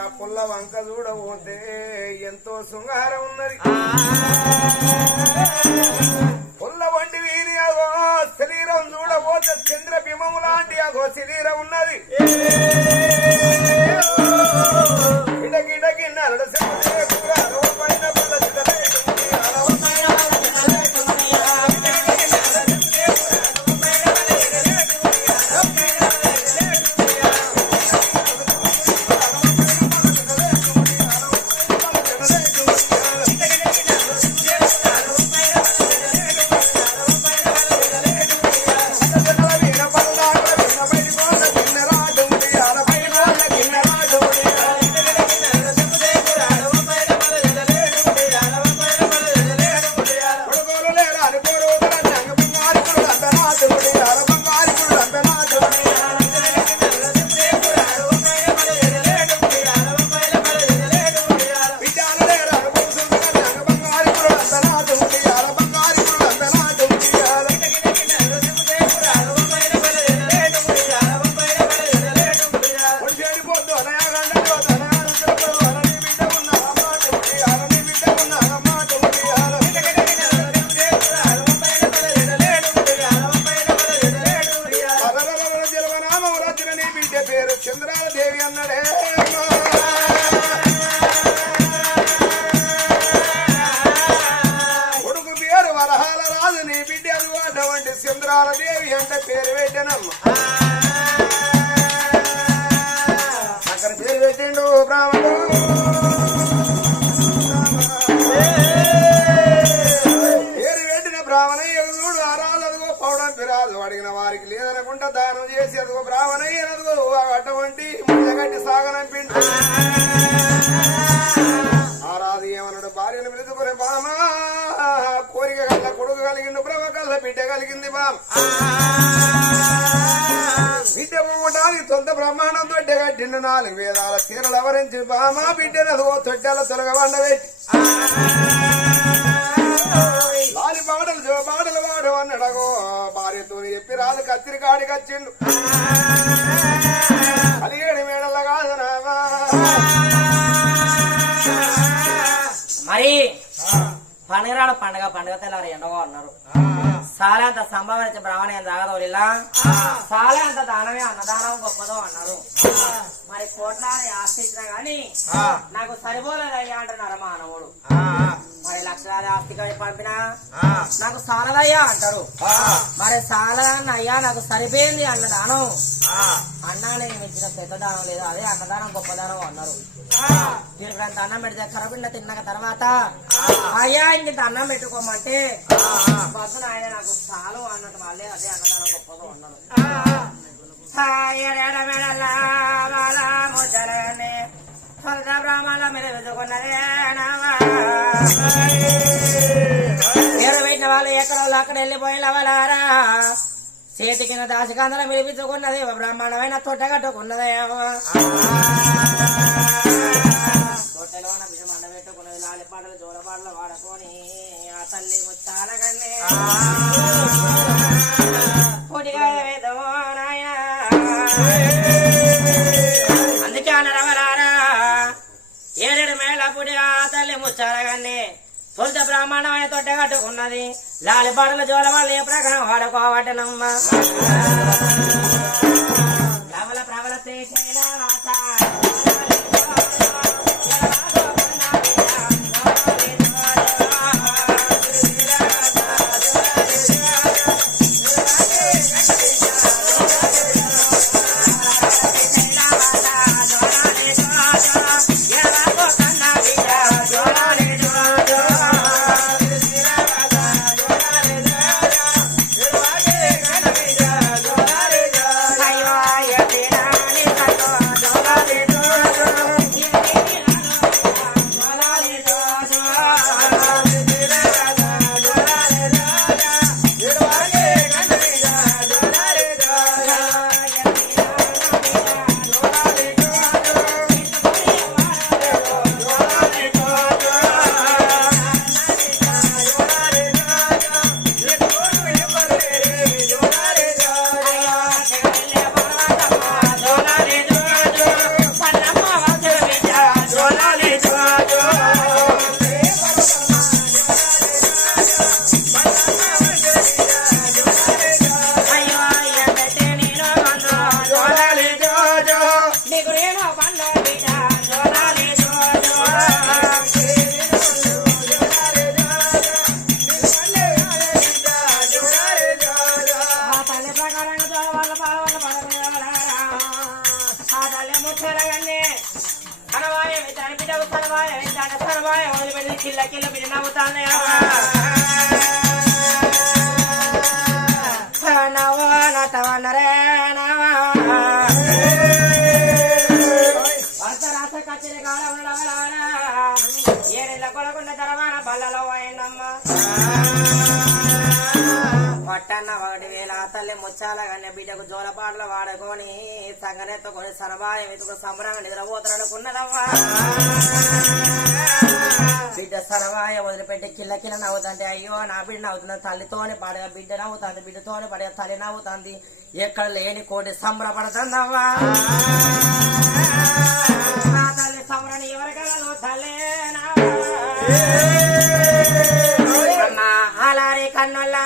ఆ పుల్ల వంక చూడబోతే ఎంతో శృంగారం ఉన్నది. పుల్ల వంటి వీరి అగో శరీరం చూడబోతే చంద్రబింబము లాంటి అగో శరీరం ఉన్నది. గిడగిడకి నరడ పైన చంద్రాదేవి అన్నాడే. కొడుకు పేరు వరహాల రాజు నీ బిడ్డ అటువంటి చంద్రాలదేవి అంటే పేరు పెట్టనమ్మ. అక్కడ పేరు పెట్టిండు బ్రాహ్మణుడు. పేరు పెట్టిన బ్రాహ్మణయ్య చూడు ఆ రాజు అదిగో పౌడం పిరాజు అడిగిన వారికి లేదనకుండా దానం చేసి అదిగో బ్రాహ్మణయ్య అదిగో అటువంటి ముళ్ళగట్టి సాగనంపిండు. ఆ రాజు ఏమన్నాడు భార్యను పిలుచుకునే బామా కోరిక కల్ల కొడుకు కలిగిండు బ్రహ్మ కల్ల బిడ్డ కలిగింది బామ. బిడ్డ పోవటానికి సొంత బ్రహ్మాండం తొట్టె కట్టిండు 4 వేదాల చీరలు అవరించి బామా బిడ్డను అదిగో తొట్టెల తొలగ వండబెట్టి లాలి పాటలు జో పాటలు వాడు అన్నాడగో భార్యతో చెప్పి రాజు కత్తిరి కాడికి వచ్చిండు. 17 మేడల కాదు మరి పండుగ పండుగ తెల్లారు ఎండగో అన్నారు. సాలే అంత సంభావించే బ్రాహ్మణ తాగదో ఇలా సాలే అంత దానమే అన్నదానం గొప్పదో అన్నారు. మరి కోట్లాది ఆస్తి ఇచ్చినా గాని నాకు సరిపోలేదయ్యా అంటున్నారు మానవుడు. మరి లక్షలాది ఆస్తి పంపినా నాకు సాలదయ్యా అంటారు. మరి సాలదాన్ని అయ్యా నాకు సరిపోయింది అన్నదానం అన్నా నేను ఇచ్చిన పెద్ద దానం లేదు అదే అన్నదానం గొప్పదానం అన్నారు. దీనికంత అన్నం పెడితే కరబిండ తిన్నాక తర్వాత అయ్యా ఇంత అన్నం పెట్టుకోమంటే బస్సును ఆయన నాకు చాలు అన్నట్టు వాళ్ళే అదే అన్నదానం గొప్పదో అన్నారు. బ్రాహ్మణ మీరు వెతుకున్నదే పెట్టిన వాళ్ళు ఎక్కడ అక్కడ వెళ్ళిపోయిన వాళ్ళారా చేతి కింద దాసికాంతలు మిలిపించుకున్నది బ్రాహ్మణమైన తొట్ట కట్టుకున్నదేమో. తొట్టెలోన బిజమండ పెట్టుకున్నది లాలి పాటలు జోలపాటలు వాడుకొని ఆ తల్లి ముచ్చాల కన్నే పొడిగా వేదమో నాయన. అందుకే అన్నరవరారా 7 మేళ పొడి ఆ తల్లి ముచ్చాల కన్నే తొలిత బ్రాహ్మణమైన తొట్టె కట్టుకున్నది లాలి పాటలు జోలపాటలు ఏ ప్రకారం వాడుకోవటనమ్మ. ప్రబల ప్రబల పడ్డ సరబాయ వదిలిపెట్టి కిల్ల కిల్ల బిడ్డ నవ్వుతాను నవ్వు నవ్వన్నరే నవ్వా భర్త రాస కచ్చిన కాలం ఏడేళ్ళ కొడకుండా తరవాన బల్లలో పోయిందమ్మ పట్టన్న 1,000 తల్లి ముచ్చాలగానే బిడ్డకు జోలపాటలు వాడుకొని సంగనెత్తుకొని సరబాయం ఎత్తుకు సంబరంగా నిద్రపోతారనుకున్నదవ్వా బిడ్డ సరవాయ వదిలిపెట్టి కిల్ల కిల్ల నవ్వుతుంటే అయ్యో నా బిడ్డ నవ్వుతుంది తల్లితోనే పడగా బిడ్డ నవ్వుతుంది బిడ్డతోనే పడగా తల్లి నవ్వుతుంది ఎక్కడ లేని కోటి సంబరపడుతుందవ్వా నా తల్లి సంబరాన్ని ఎవరికలను తల్లే అలారే కన్నుల్లా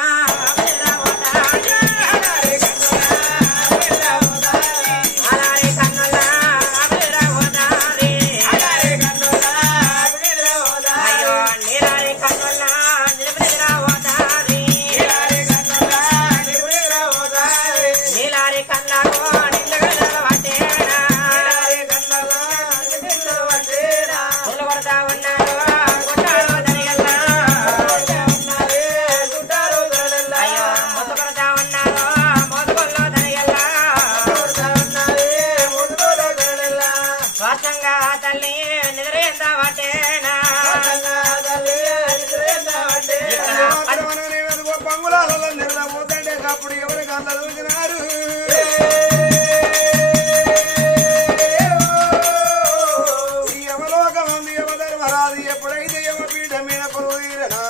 బంగుళాలలో నిద్రపోతుంటే అప్పుడు ఎవరికి అంత చూసినారు యమలోకం ఉంది యమధర్మరాజు ఎప్పుడైతే యమపీఠ మీద పొరుదీరనా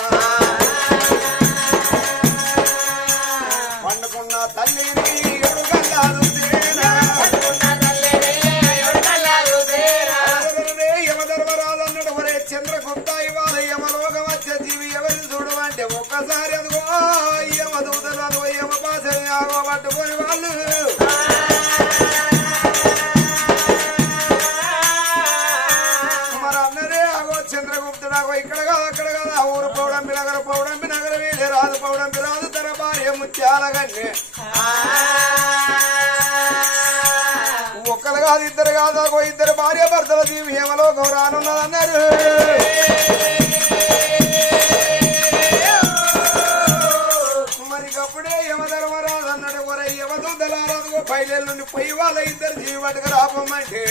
పండుకున్న తల్లిని ఎడుగల్లాదు యమధర్మరాజు అన్నాడు ఒరే చంద్రగుప్త ఇవాళ యమలోకం వచ్చే జీవి ఎవరిని చూడమంటే ఒక్కసారి అదిగో యమదూతలు అదిగో యమ భాషని ఆగో పట్టుకొని వాళ్ళు మరి అన్నరే ఆగో చంద్రగుప్తుడు ఆగో ఇక్కడ కాదు అక్కడ కాదు ఆ ఊరు పౌడంబి నగర వీలే రాదు పౌడంబి రాదు తన భార్య ముత్యాలగన్నే ఒక్కరు కాదు ఇద్దరు కాదు ఆగో ఇద్దరు భార్య భర్తల జీవి యమలోకం రానున్నదన్నారు మరికప్పుడే యమధర్మరాజు అన్నాడు ఒరే యమదూతలారదుగో పైలేళ్ళ నుండి పోయి వాళ్ళ ఇద్దరు జీవి పట్టుకు రాపమ్మంటే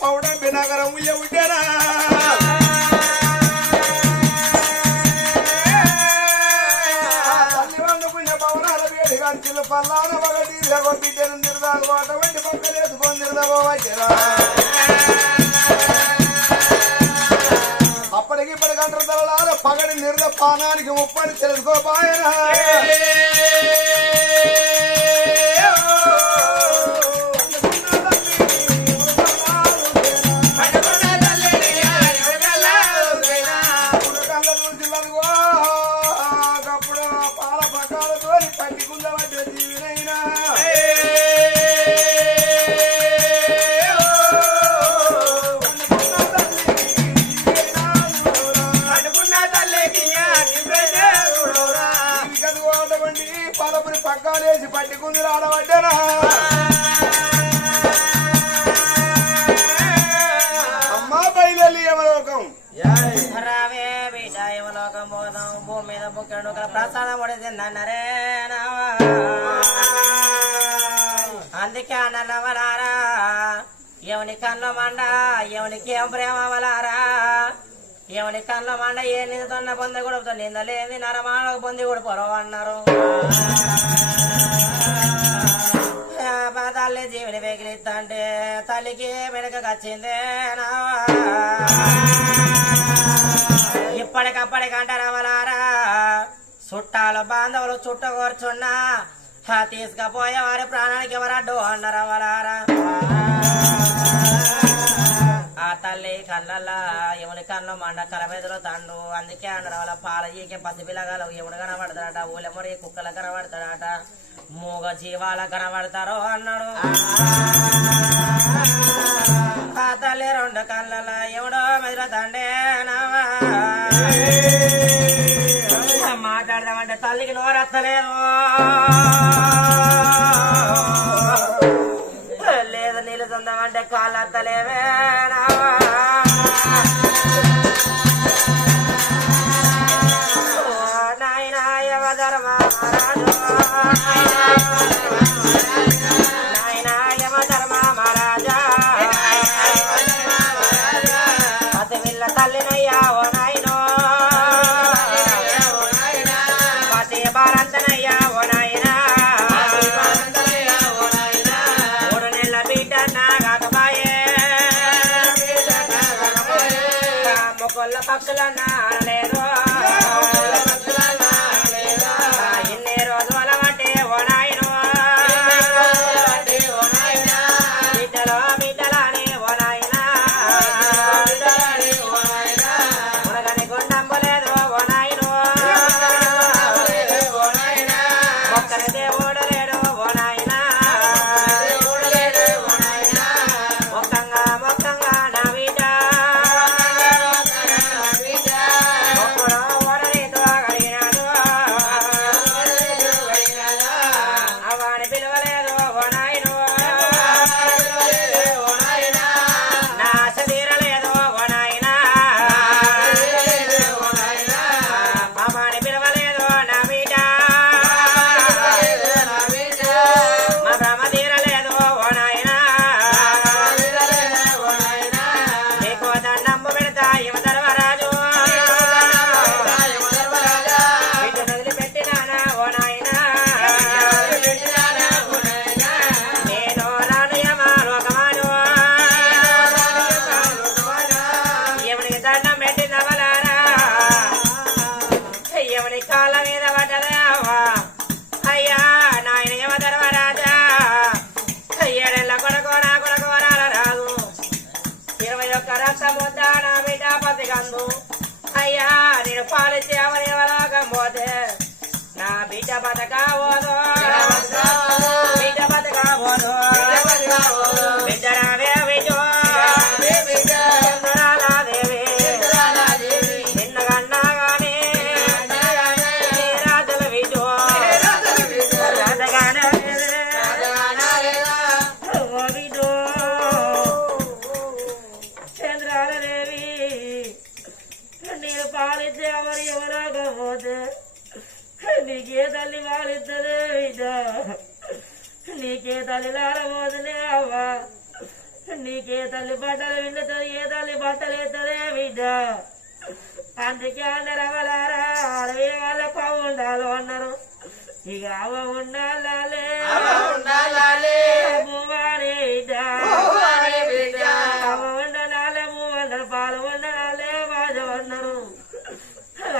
పౌడంబి నగరం ఉండేనా తల్లి వండుకున్న భవనాల వేడి గంటలు పల్లాన ఒకటి బిడ్డను నిర్దాలు అటువంటి పక్కలేసుకొని నిర్దపోవచ్చేరా అప్పటికి ఇప్పటికి అంటారు తలలాల పగడి నిర్ద పానానికి ముప్పని తెలుసుకోపాయనా పాల పకాలతో పట్టికుందామంటే జీవినైనా అటువంటి పాలపురి పక్కాలేసి పట్టుకుంది రాడబడ్డానా అమ్మా బయలు యమలోకం రావే బిడ్డ యమలోకం పోదాం భూమి మీద బుక్కెడు ప్రసాదం పడేసిందన్నరే అందుకే అన్నవలారా ఎవని కళ్ళ మండ ఎవనికి ఏం ప్రేమ వలారా ఎవని కళ్ళ మండ ఏ నిందుతున్న పొంది కూడా నిందలేని నరమానకు పొంది కూడా పొరవన్నారు తల్లి జీవిని వెగిలిద్దంటే తల్లికి మెడకచ్చిందేనా ఇప్పటికప్పటికంటారవలారా చుట్టాలు బాంధవులు చుట్ట కూర్చున్నా తీసుకపోయే వారి ప్రాణానికి ఎవరడ్డు అన్నారవలారా ఆ తల్లి కళ్ళల్లా ఎవరి కళ్ళు మండ కలబెదలు తండు అందుకే అన్నారు వాళ్ళ పాల ఈకే పసిపిల్లగాలు ఎవడు కనబడతాడట ఊలెమరి కుక్కల కనబడతాడట మూగ జీవాల కనబడతారో అన్నాడు ఆ తల్లి రెండు కళ్ళల్లా ఎవడో మెదల తండే నావా మాట్లాడదామంటే తల్లికి నోరత్తలేదు లేదు నీళ్ళు తొందామంటే కాళ్ళు అత్తలేవే నాయనా యమధర్మ మహారాజు నాయనా యమధర్మ మహారాజా పతివిల్ల తల్లినయ్యా ఓ నాయనో పతి భారంతనయ్యా ఓ నాయనా ముకొల్ల పక్షులన్నా అనలేదు ఇన్ని రోజుల బట్టి ఓ నాయను బిడ్డలో బిడ్డలని ఓ నాయనా మునగని గుండంబు లేదు ఓ నాయను మొక్కని దేవుడు లేడు ఓ నాయనా మొక్కంగా మొక్కంగా నా బిడ్డ అయ్యా నేను పాలించి ఎవరెవరాకపోతే నా బిడ్డ బతకావోదు బిడ్డ బతకావోదు బిడ్డ రావే బిడ్డో దేవి నిన్నగన్నా గాని రాజుల బిడ్డో రాజగానే బిడ్డో చంద్రాల దేవి నేను పాలిస్తే ఎవరు ఎవరాకపోతే నీకే తల్లి పాలిద్దదే బిడ్డ నీకే తల్లి లారబోతులే అవ్వా నీకే తల్లి బట్టలు విండుతుంది ఏ తల్లి బట్టలు ఎత్తదే బిడ్డ అందుకే అన్నారు అవలారా అడవి వాళ్ళ పావు ఉండాలి అన్నారు ఇక అవ ఉండాలే భూమానే బిడ్డ అవ ఉండనాలే భూమన్నారు పాలు ఉండనాలే బాజ అన్నారు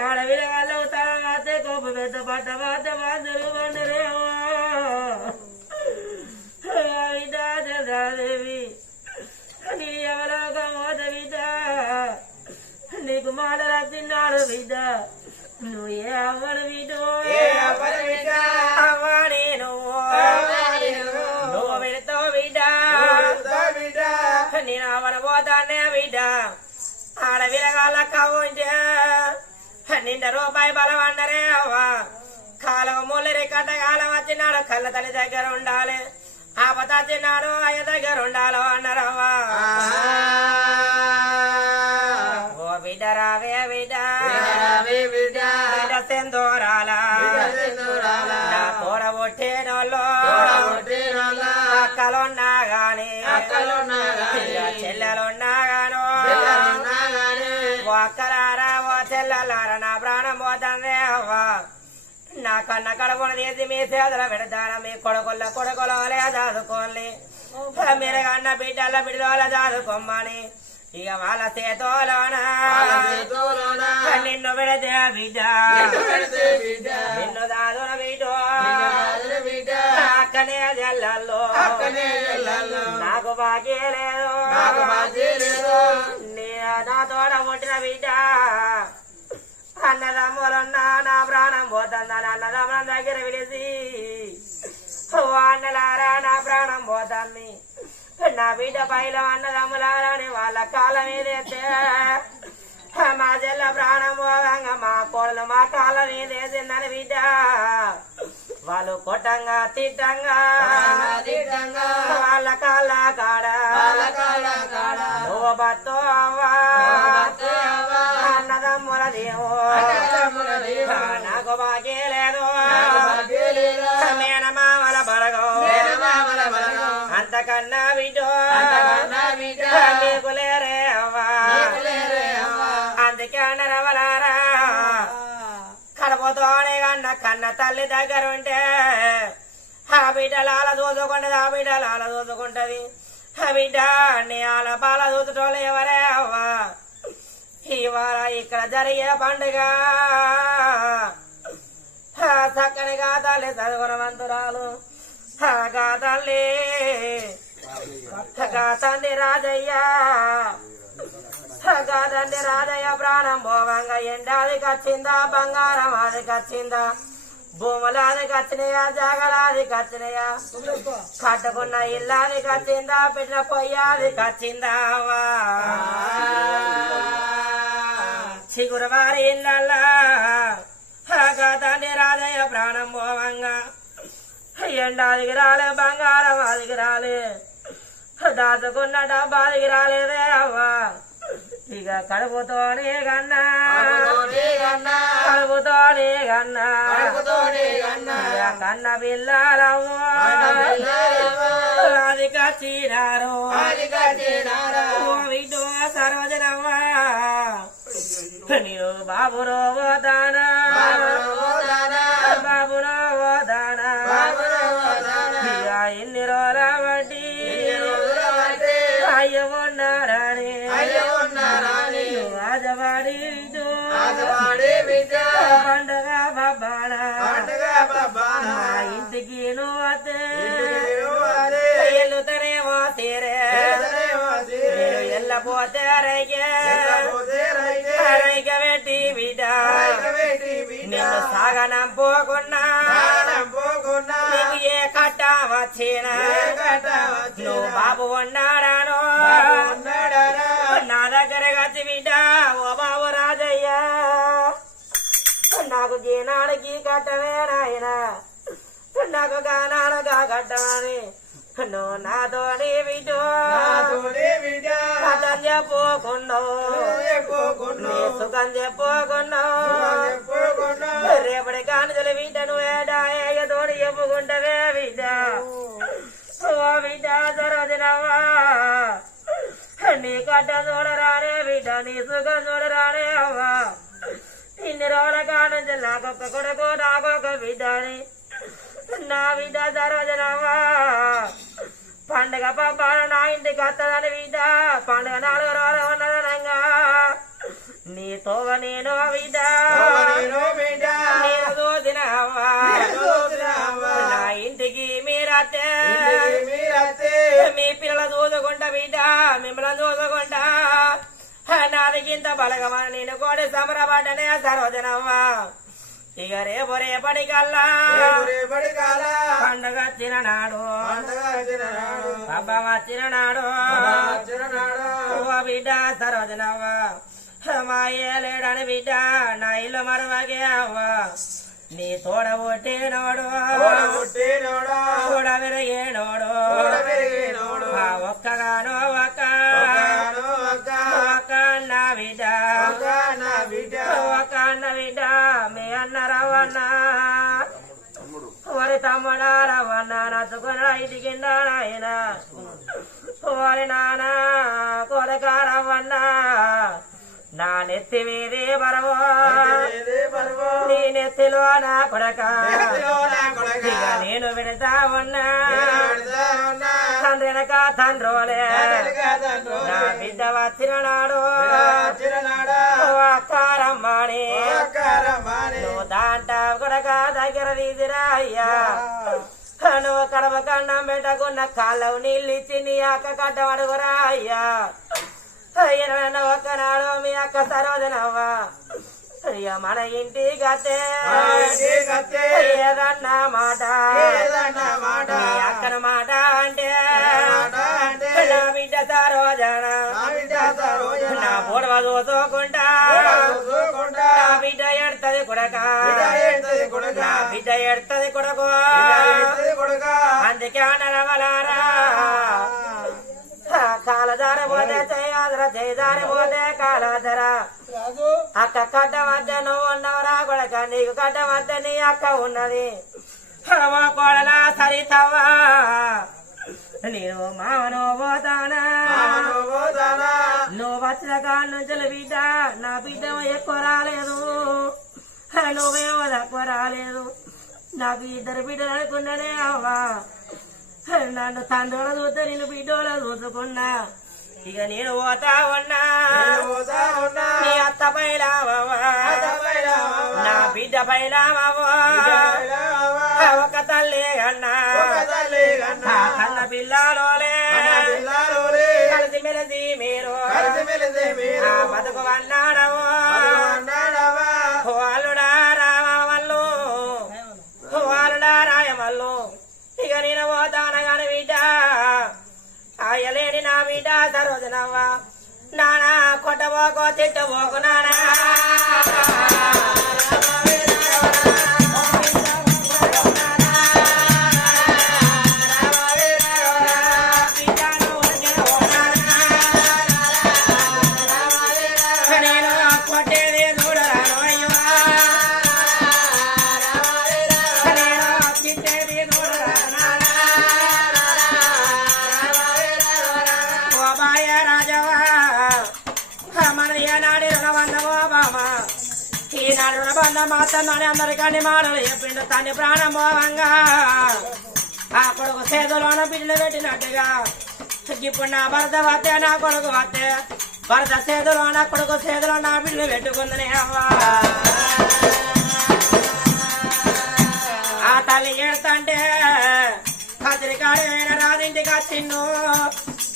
ఆడవిల వాళ్ళు తన మాతే కోప పెద్ద పట్ట మాత మాందులు వండరేమో బిడ్డ చంద్రాదేవి నీ ఎవరో మోత బిడ్డ నీకు మాటలు తిన్నాడు బిడ్డ నువ్వు ఏ అవ్వడు బిడ్డో అవ్వని నువ్వు వెళుతావు బిడ్డ నేను అవనబోతానే బిడ్డ ఆడవిలగాళ్ళ కవ్వుంటే నిండ రూపాయి బలం అన్నరే అవ్వా కాలం మూలరి కట్టగాలం వచ్చినాడు కళ్ళ తల్లి దగ్గర ఉండాలి ఆపత వచ్చినాడు అయ్య దగ్గర ఉండాలి అన్నారవ్వా ఓ బిడ్డ రావే బిడ్డ బిడ్డ సెందూరాల నా తోడ ఒట్టేనోళ్ళు అక్కలున్నా గాని చెల్లెలున్నా గాను ఓ అక్కలారా ఓ చెల్లెలారా నా ప్రాణం పోతుంది అవ్వా నా కన్న కడుపును తీసి మీ సేదల పెడతాను మీ కొడుకుల చదువుకోండి మీరు కన్న బిడ్డల బిడ్డల చదువుకోమ్మని ఇక వాళ్ళ చేతోలోనా నిన్ను పెడితే బిడ్డ నిన్ను దాదున బిడ్డ అక్కనే జల్లల్లో నాకు బాకీ లేదు నా తోడ పుట్టిన బిడ్డ అన్నదమ్ములున్నా నా ప్రాణం పోతుందని అన్నదమ్ముల దగ్గర పిలిచి ఓ అన్నలారా నా ప్రాణం పోతుంది నా బిడ్డ పైలో అన్నదమ్ములారని వాళ్ళ కాళ్ళ మీదైతే మా చెల్ల ప్రాణం పోగంగా మా కోడలు మా కాళ్ళ మీదేసిందని బిడ్డ వాళ్ళు కొట్టంగా తిట్టంగా వాళ్ళ కాళ్ళ కాడ నువ్వు బతో అవ్వా అన్నదమ్ముల దేవో నాకు బాకీ లేదు మేనమామల బలగో అంతకన్నా బిడ్డో నీకు లేరే అవ్వా అందుకే అన్నరవలారా కడపతోనే కన్న కన్న తల్లి దగ్గర ఉంటే ఆ బిడ్డలు అలా చూసుకుంటది ఆ బిడ్డలు అలా చూసుకుంటది ఆ బిడ్డ నీ అలా పాల చూసుకోలే ఎవరే అవ్వా ఇవాళ ఇక్కడ జరిగే పండుగ చక్కనిగా తల్లి చదువునవంతురాలు తల్లి తండ్రి రాజయ్య తండ్రి రాజయ్య ప్రాణం భోగంగా ఎండాది కచ్చిందా బంగారం అది కచ్చిందా భూములాది కచ్చినయా జాగలాది కచ్చినయా కట్టుకున్న ఇల్లాది కచ్చిందా పెట్టిన పొయ్యాది కచ్చిందా చిగురువారి ఇళ్ళల్లా తండ్రి రాజయ్య ప్రాణం భోగంగా ఎండాదికి రాలే బంగారం అదికి రాలే దాచుకున్న డబ్బాదికి రాలేదే అవ్వా ఇక కడుపుతోనే కన్నా కడుపుతోనే కన్నా కన్న పిల్లలమ్మో అది కచ్చినారు విటో సరోజనమ్మా నేను బాబురో పోతానా బాబురో పోతానా ఎన్ని రోజుల బట్టి అయ్య ఉన్నారని రాజవాడి పండగ బాబానా ఇంటికి నువ్వు వస్తే ఎల్లుతనేమో తీరే నేను ఎల్లపోతే రైకే పెట్టి బిడ్డ నిన్ను సాగనం పోకుండా నీకు ఏ కట్ట వచ్చినా నువ్వు బాబు ఉన్నాడాను నా దగ్గర వచ్చి బిడ్డ ఓ బాబు రాజయ్య నాకు గీనాడికి కట్టమే నాయన నాకు గానాడుగా కట్టమని నువ్వు నాతోని బిడ్డో కథం చెప్పుకున్నావు నీ సుఖం చెప్పుకున్నావు రేపటి కానుదల బిడ్డ నువ్వేడాయతోని చెప్పుకుంటావే బిడ్డ ఓ బిడ్డ సరోజనవ్వా నీ కట్ట చూడరానే బిడ్డ నీ సుఖం చూడరానే అవ్వా ఇన్ని రోజుల కానుంచి నాకొక్క కొడుకు నాకొక బిడ్డని నా బిడ్డ సరోజనవ్వా పండుగ పబ్బాన నా ఇంటికి వస్తుందని బిడ్డ పండుగ 4 రోజులు ఉన్నదనంగా నీ తోవ నేను బిడ్డ నేను చూసినవ్వా నా ఇంటికి మీరత్తే మీ పిల్లలు చూసుకుంటా బిడ్డ మిమ్మల్ని చూసుకుంటా నాదికింత బలగమని నేను కూడా సమరపడ్డనే సరోజనవ్వా ఇక రేపటికల్లా పండుగ వచ్చిన నాడు పబ్బ వచ్చిన నాడు ఓ బిడ్డ సరోజనవ్వా మా లేడని బిడ్డ నా ఇల్లు మరువగే అవ్వా నీ తోడ పుట్టినోడు తోడ విరిగేనోడు ఒక్కగానో ఒక్క అన్న బిడ్డ ఒక్క అన్న బిడ్డ మీ అన్న రవణ వరి తమ్ముడా రవణ నచ్చుకున్న ఇంటికిండా నాయన వరి నాన్న కొరక రవణ నా నెత్తి మీదే బరవో నీ నెత్తిలో నా కొడక నేను పెడతా ఉన్నా తండ్రినక తండ్రోలే నా బిడ్డ వచ్చిన నాడు అక్కారమ్మని నువ్వు దాంట కొడక దగ్గర తీసిరా అయ్యా నువ్వు కడప కన్నం పెట్టకున్న కాళ్ళవు నీళ్ళు ఇచ్చి నీ అక్క కట్టం అడుగురా అయ్యా అయ్యన ఒక్కనాడు మీ అక్క సరోజనవ్వా అయ్యా మన ఇంటి గతే ఏదన్నా మాట నీ అక్కన మాట అంటే నా బిడ్డ సరోజన నా పొడవ చూసుకుంటా నా బిడ్డ ఎడతది కొడక నా బిడ్డ ఎడతది కొడకు అందుకే నడవలారా కాలధార పోతే చేయాదర చేయదారి పోతే కాలధర అక్క కట్ట మధ్య నువ్వు ఉన్నవరా కొడక నీకు కట్ట మధ్య నీ అక్క ఉన్నది కోడలా సరితవ్వా నేను మామను పోతానా నువ్వు వచ్చిన కాడ నుంచి బిడ్డ నా బిడ్డ ఎక్కువ రాలేదు నువ్వేమో తక్కువ రాలేదు నాకు ఇద్దరు బిడ్డలు అనుకున్నానే అవ్వా నన్ను తండ్రుల చూస్తే నేను బిడ్డోళ్ళ చూసుకున్నా ఇక నేను పోతా ఉన్నా నీ అత్త పైలామవ్వా నా బిడ్డ పైలామవ్వా ఒక తల్లి అన్నా కన్న పిల్లలోలే కలిసి మెలిసి మీరు బతుకు అన్నాడవో వాళ్ళుడా రామల్లు వాళ్ళుడా రాయమల్లు ఇక నేను పోతాను కాని బిడ్డ ఆయలేని నా బిడ్డ సరోజనవ్వా నానా కొట్టబోకో తిట్టబోకు నానా ఈనాడు రుణబంధ మాత్రమే అందరికీ మాటలు చెప్పిండు తన్ని ప్రాణం పోవంగా ఆ కొడుకు చేతులోన బిడ్డలు పెట్టినట్టుగా ఇప్పుడు నా భర్త వస్తే నా కొడుకు వస్తే భర్త చేతులో నా కొడుకు చేతులో నా బిడ్డలు పెట్టుకుందని అవ్వా ఆ తల్లి ఏడుతంటే కత్తిరికాడు రాదింటికి వచ్చిండు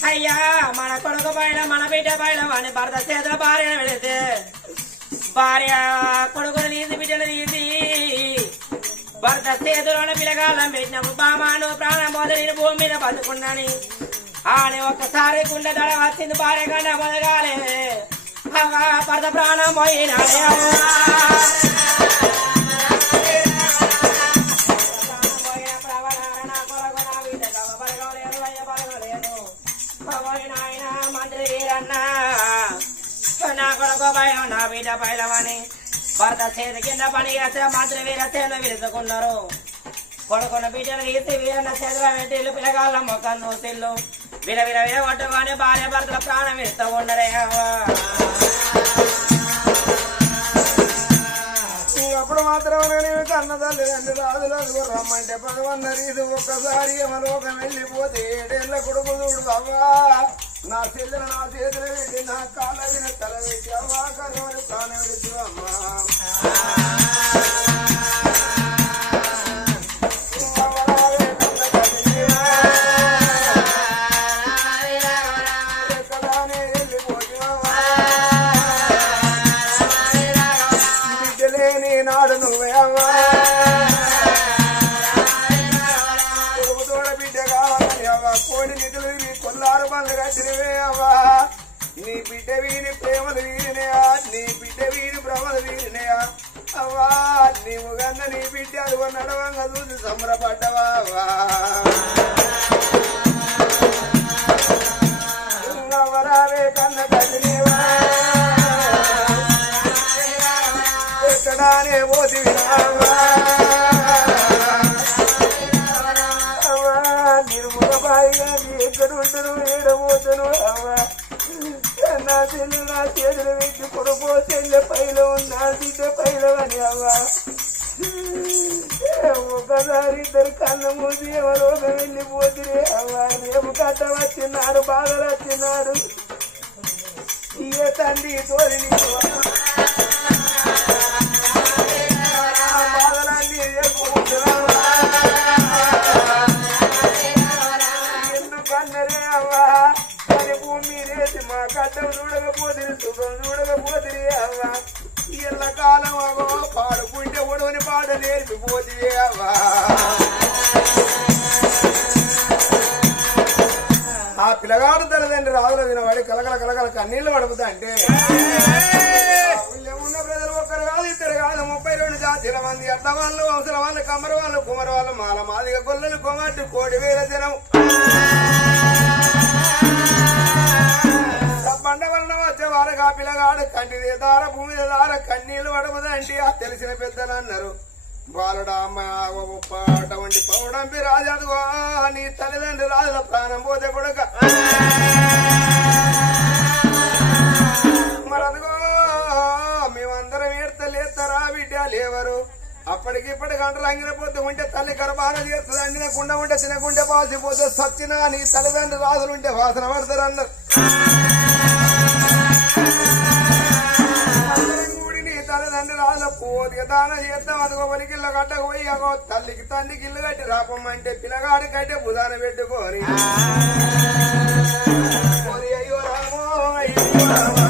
అయ్యా మన కొడుకు పైన మన బిడ్డ పైన వాడిని భర్త చేతుల భార్యను పెడితే భార్య కొడుకును తీసి బిడ్డను తీసి భర్త చేతులోనే పిల్లగాళ్ళం పెట్టినప్పుడు బామాను ప్రాణం పోతే నేను భూమి మీద బతుకున్నాని ఆని ఒక్కసారి గుండె దడ వచ్చింది భార్య కన్నా బతకాలే భర్త ప్రాణం పోయినాడే మంత్రి వీరన్నా నా కొడుకు భయం నా బిడ్డ పైలవని భర్త చేతి కింద పని చేస్తే మంత్రి వీర చేతులు విరుచుకున్నారు కొడుకున్న బిడ్డను తీసి వీరన్న చేతుల పెట్టిల్లు పిల్లగాళ్ళ మొక్కం చూసిల్లు విరవిర కొట్టుకొని భార్య భర్తల ప్రాణం ఇస్తూ ఉండరే అప్పుడు మాత్రమే కన్న తల్లి రెండు రాజులు రమ్మంటే పదవన్నరి ఇది ఒక్కసారి లోకం వెళ్ళిపోతే ఏడేళ్ల కొడుకు చూడు అవ్వా నా చెల్లెలు నా చేతులు పెట్టి నా కాళ్ళ మీద తల పెట్టి అవ్వా కర్మని ప్రాణం విడుచు అమ్మా బిడ్డలేని నాడు నువ్వే అవ్వా బిడ్డ కావాలని అవ్వా కోడి నిధులు కొల్లారు బండ్లు కట్టినవే అవ్వా నీ బిడ్డ వీని ప్రేమలు వీరినయా నీ బిడ్డ వీని భ్రమలు వీరినయా అవ్వా నీవు కన్న నీ బిడ్డ అదిగో నడవంగా చూసి సంబరపడ్డవా అవ్వా నవ్వరావే కన్న తల్లినివా ఎక్కడానే పోతివిరావా నిర్ముఖబాయిగా ఎక్కడుంటును ఏడబోతును అవ్వా నా చెల్లి నా చేతులు పెట్టి కొడుకో చెల్లె పైలో నా బిడ్డ పైలో అని అవ్వా ఒకసారి ఇద్దరు కళ్ళ మూసి ఎవరోక వెళ్ళిపోతురే అవ్వా రేపు కట్ట వచ్చినారు బాధలు వచ్చినారు ఇక తండ్రి తోలి బాధలన్నీ ఎక్కువ రామాగో పాడుకుంటే ఒడవని పాట నేర్పిపోతేవా ఆ పిల్లగాడు తల్లిదండ్రి రాజుల వినవాడి కలకల కలకల కన్నీళ్లు పడుపుతా అంటే ఉన్న ప్రజలు ఒక్కరు కాదు ఇద్దరు కాదు 32 జాతీయుల మంది అడ్డ వాళ్ళు అవసర వాళ్ళు కమ్మర వాళ్ళు కుమర వాళ్ళు మాల మాదిగ గొల్లలు కొమట్టు 1,000 జనం బండ వలన వచ్చే వారికి ఆ పిల్లగాడు కంటిది దార భూమి దార కన్నీళ్లు పడమదంటే ఆ తెలిసిన పెద్దలు అన్నారు బాలుడా పాట వంటి పౌడంపి రాజాదుగో నీ తల్లిదండ్రి రాజుల ప్రాణం పోతే కొడుక మరదుగో మేమందరం ఏడతలేస్తారా బిడ్డ లేవరు అప్పటికిప్పటి గంటలు అంగినపోతూ ఉంటే తల్లి గర్భాన చేస్తుంది అంగినకుండా ఉంటే తినకుంటే పాసిపోతే సచ్చినా నీ తల్లిదండ్రి రాజులు ఉంటే వాసన పడతారు అన్నారు తల్లిదండ్రి రాజు పోదిగా దానం చేస్తాం అదిగో వలికిళ్ళ గడ్డకు పోయి అగో తల్లికి తండ్రికి ఇల్లు కట్టి రాపమ్మంటే పిల్లగాడి కట్టే బుధాన పెట్టుకోని అయ్యో రామో అయ్యో రామా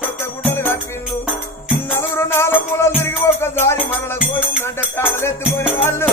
కొత్త గుడ్డలు కట్టిల్లు నలుగురు 4 మూలలు తిరిగి ఒకసారి మనల గోవిందంటే పేడలెత్తుకొని వాళ్ళు